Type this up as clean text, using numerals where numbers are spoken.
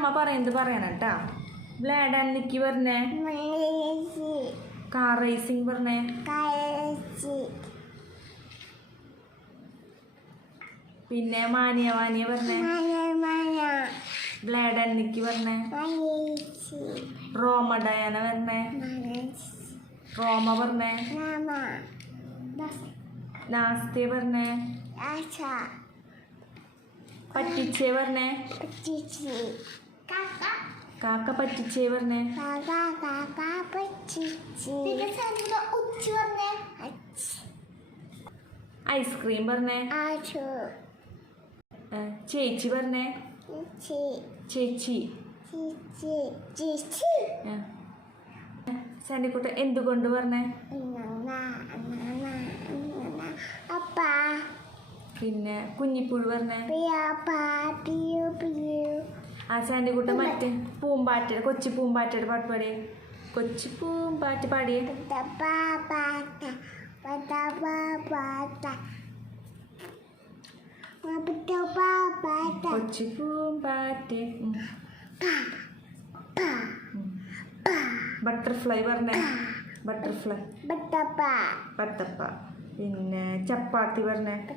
അമ്മ പറയുന്നത് പറയണം കേട്ടാ. ബ്ലേഡ് ആൻഡ് നിക്കി പറഞ്ഞേ. കാർ റേസിംഗ് പറഞ്ഞേ. പിന്നെ മാനിയ മാനിയ പറഞ്ഞേ. ബ്ലേഡ് ആൻഡ് നിക്കി പറഞ്ഞേ. റോമ ഡയാന പറഞ്ഞേ. റോമ പറഞ്ഞേ. നാസ്തേ പറഞ്ഞേ. പറ്റിച്ചേ പറഞ്ഞേ. കാക്ക പറ്റിച്ചേ പറഞ്ഞേ. ഐസ്ക്രീം പറഞ്ഞേ. ചേച്ചി പറഞ്ഞേ. ചേച്ചി. സാൻഡിക്കുട്ട എന്തുകൊണ്ട് പറഞ്ഞേ. പിന്നെ കുഞ്ഞിപ്പുഴു പറഞ്ഞേ. ആ സാൻഡിക്കുട്ട മറ്റേ പൂമ്പാറ്റ കൊച്ചി പൂമ്പാറ്റയുടെ പാട്ട് പാടിയേ. കൊച്ചി പൂമ്പാറ്റ പാടിയേ. കൊച്ചി പൂമ്പാറ്റ. ബട്ടർഫ്ലൈ പറഞ്ഞേ. ബട്ടർഫ്ലൈ. ബട്ടപ്പ. പിന്നെ ചപ്പാത്തി പറഞ്ഞേ.